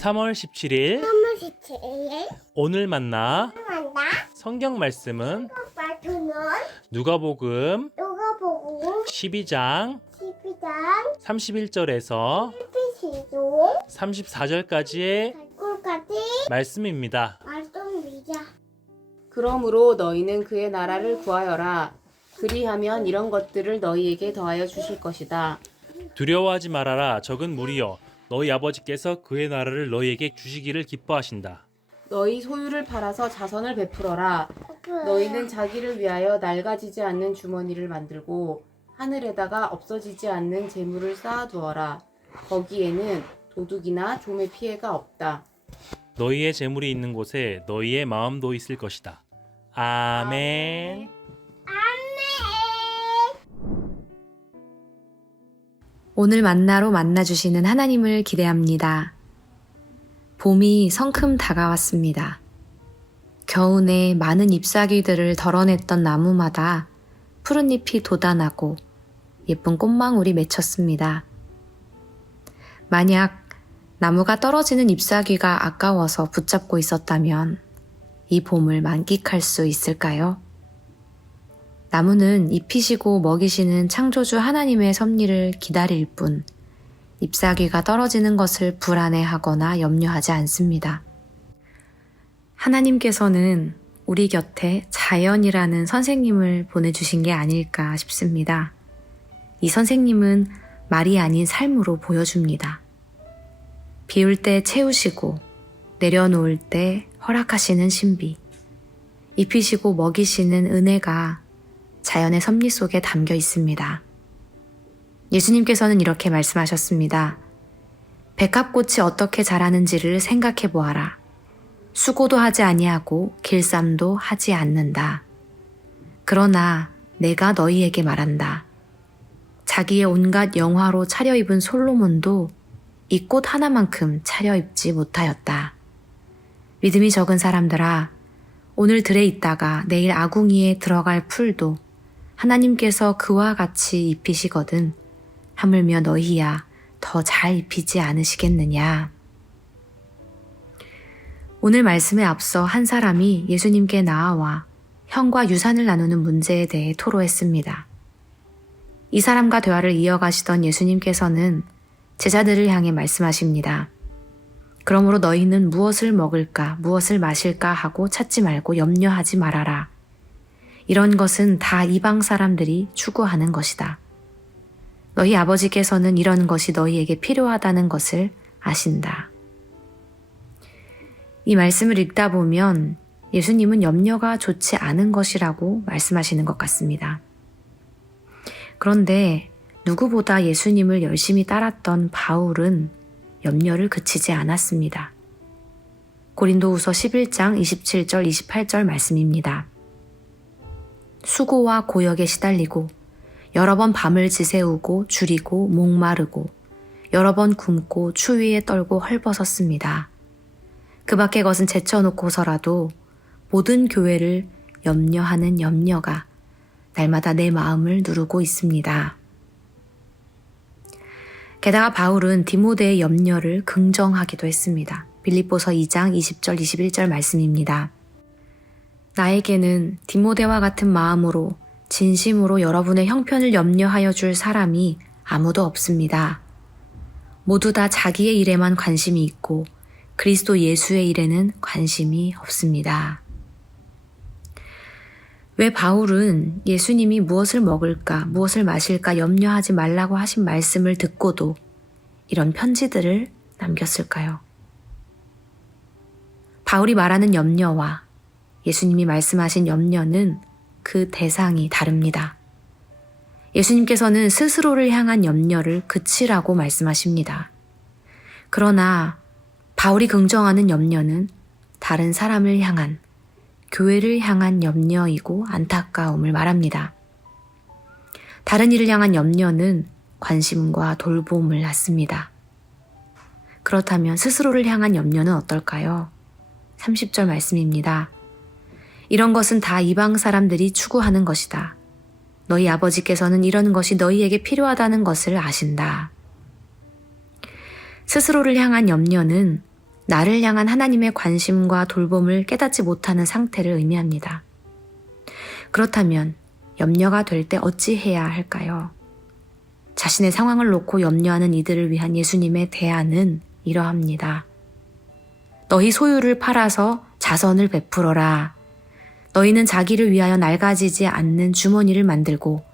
3월 17일 3월 17일 오늘 만나 만나 성경 말씀은 말투는 누가복음 누가복음 12장 12장 31절에서 12시도 34절까지의 꿀까지 말씀입니다. 말씀이자. 그러므로 너희는 그의 나라를 구하여라. 그리하면 이런 것들을 너희에게 더하여 주실 것이다. 두려워하지 말아라. 적은 무리여. 너희 아버지께서 그의 나라를 너희에게 주시기를 기뻐하신다. 너희 소유를 팔아서 자선을 베풀어라. 너희는 자기를 위하여 낡아지지 않는 주머니를 만들고 하늘에다가 없어지지 않는 재물을 쌓아두어라. 거기에는 도둑이나 좀의 피해가 없다. 너희의 재물이 있는 곳에 너희의 마음도 있을 것이다. 아멘. 오늘 만나로 만나주시는 하나님을 기대합니다. 봄이 성큼 다가왔습니다. 겨우내 많은 잎사귀들을 덜어냈던 나무마다 푸른 잎이 돋아나고 예쁜 꽃망울이 맺혔습니다. 만약 나무가 떨어지는 잎사귀가 아까워서 붙잡고 있었다면 이 봄을 만끽할 수 있을까요? 나무는 입히시고 먹이시는 창조주 하나님의 섭리를 기다릴 뿐 잎사귀가 떨어지는 것을 불안해하거나 염려하지 않습니다. 하나님께서는 우리 곁에 자연이라는 선생님을 보내주신 게 아닐까 싶습니다. 이 선생님은 말이 아닌 삶으로 보여줍니다. 비울 때 채우시고 내려놓을 때 허락하시는 신비, 입히시고 먹이시는 은혜가 자연의 섭리 속에 담겨 있습니다. 예수님께서는 이렇게 말씀하셨습니다. 백합꽃이 어떻게 자라는지를 생각해 보아라. 수고도 하지 아니하고 길쌈도 하지 않는다. 그러나 내가 너희에게 말한다. 자기의 온갖 영화로 차려입은 솔로몬도 이 꽃 하나만큼 차려입지 못하였다. 믿음이 적은 사람들아, 오늘 들에 있다가 내일 아궁이에 들어갈 풀도 하나님께서 그와 같이 입히시거든 하물며 너희야 더 잘 입히지 않으시겠느냐. 오늘 말씀에 앞서 한 사람이 예수님께 나아와 형과 유산을 나누는 문제에 대해 토로했습니다. 이 사람과 대화를 이어가시던 예수님께서는 제자들을 향해 말씀하십니다. 그러므로 너희는 무엇을 먹을까, 무엇을 마실까 하고 찾지 말고 염려하지 말아라. 이런 것은 다 이방 사람들이 추구하는 것이다. 너희 아버지께서는 이런 것이 너희에게 필요하다는 것을 아신다. 이 말씀을 읽다 보면 예수님은 염려가 좋지 않은 것이라고 말씀하시는 것 같습니다. 그런데 누구보다 예수님을 열심히 따랐던 바울은 염려를 그치지 않았습니다. 고린도후서 11장 27절 28절 말씀입니다. 수고와 고역에 시달리고 여러 번 밤을 지새우고 줄이고 목마르고 여러 번 굶고 추위에 떨고 헐벗었습니다. 그 밖의 것은 제쳐놓고서라도 모든 교회를 염려하는 염려가 날마다 내 마음을 누르고 있습니다. 게다가 바울은 디모데의 염려를 긍정하기도 했습니다. 빌립보서 2장 20절 21절 말씀입니다. 나에게는 디모데와 같은 마음으로 진심으로 여러분의 형편을 염려하여 줄 사람이 아무도 없습니다. 모두 다 자기의 일에만 관심이 있고 그리스도 예수의 일에는 관심이 없습니다. 왜 바울은 예수님이 무엇을 먹을까, 무엇을 마실까 염려하지 말라고 하신 말씀을 듣고도 이런 편지들을 남겼을까요? 바울이 말하는 염려와 예수님이 말씀하신 염려는 그 대상이 다릅니다. 예수님께서는 스스로를 향한 염려를 그치라고 말씀하십니다. 그러나 바울이 긍정하는 염려는 다른 사람을 향한, 교회를 향한 염려이고 안타까움을 말합니다. 다른 이를 향한 염려는 관심과 돌봄을 낳습니다. 그렇다면 스스로를 향한 염려는 어떨까요? 30절 말씀입니다. 이런 것은 다 이방 사람들이 추구하는 것이다. 너희 아버지께서는 이런 것이 너희에게 필요하다는 것을 아신다. 스스로를 향한 염려는 나를 향한 하나님의 관심과 돌봄을 깨닫지 못하는 상태를 의미합니다. 그렇다면 염려가 될 때 어찌해야 할까요? 자신의 상황을 놓고 염려하는 이들을 위한 예수님의 대안은 이러합니다. 너희 소유를 팔아서 자선을 베풀어라. 너희는 자기를 위하여 낡아지지 않는 주머니를 만들고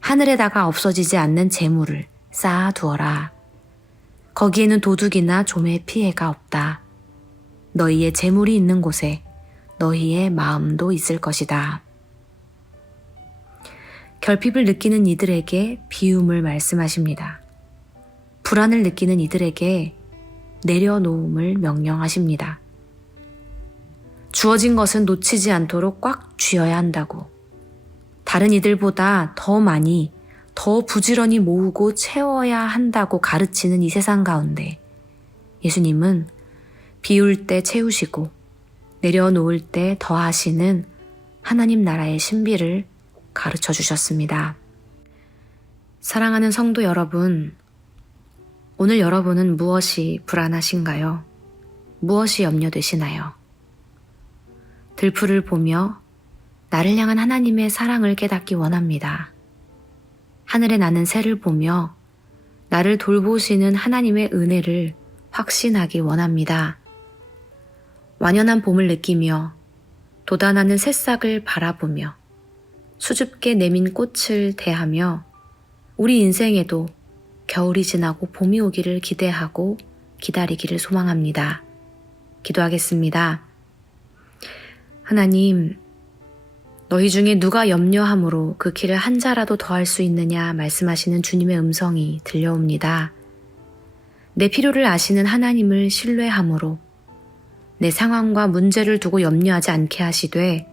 하늘에다가 없어지지 않는 재물을 쌓아두어라. 거기에는 도둑이나 좀의 피해가 없다. 너희의 재물이 있는 곳에 너희의 마음도 있을 것이다. 결핍을 느끼는 이들에게 비움을 말씀하십니다. 불안을 느끼는 이들에게 내려놓음을 명령하십니다. 주어진 것은 놓치지 않도록 꽉 쥐어야 한다고. 다른 이들보다 더 많이, 더 부지런히 모으고 채워야 한다고 가르치는 이 세상 가운데 예수님은 비울 때 채우시고 내려놓을 때 더하시는 하나님 나라의 신비를 가르쳐 주셨습니다. 사랑하는 성도 여러분, 오늘 여러분은 무엇이 불안하신가요? 무엇이 염려되시나요? 들풀을 보며 나를 향한 하나님의 사랑을 깨닫기 원합니다. 하늘에 나는 새를 보며 나를 돌보시는 하나님의 은혜를 확신하기 원합니다. 완연한 봄을 느끼며 돋아나는 새싹을 바라보며 수줍게 내민 꽃을 대하며 우리 인생에도 겨울이 지나고 봄이 오기를 기대하고 기다리기를 소망합니다. 기도하겠습니다. 하나님, 너희 중에 누가 염려함으로 그 길을 한 자라도 더할 수 있느냐 말씀하시는 주님의 음성이 들려옵니다. 내 필요를 아시는 하나님을 신뢰함으로 내 상황과 문제를 두고 염려하지 않게 하시되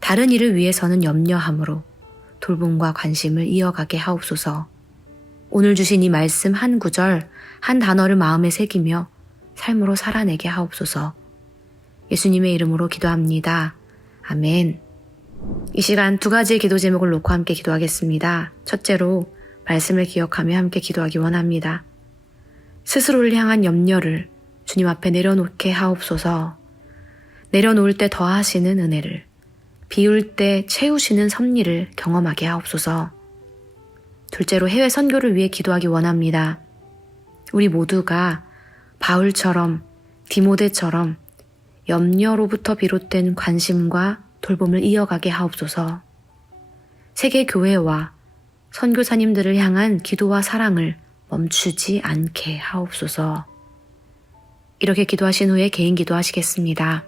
다른 일을 위해서는 염려함으로 돌봄과 관심을 이어가게 하옵소서. 오늘 주신 이 말씀 한 구절, 한 단어를 마음에 새기며 삶으로 살아내게 하옵소서. 예수님의 이름으로 기도합니다. 아멘. 이 시간 두 가지의 기도 제목을 놓고 함께 기도하겠습니다. 첫째로 말씀을 기억하며 함께 기도하기 원합니다. 스스로를 향한 염려를 주님 앞에 내려놓게 하옵소서. 내려놓을 때 더하시는 은혜를, 비울 때 채우시는 섭리를 경험하게 하옵소서. 둘째로 해외 선교를 위해 기도하기 원합니다. 우리 모두가 바울처럼, 디모데처럼 염려로부터 비롯된 관심과 돌봄을 이어가게 하옵소서. 세계 교회와 선교사님들을 향한 기도와 사랑을 멈추지 않게 하옵소서. 이렇게 기도하신 후에 개인 기도하시겠습니다.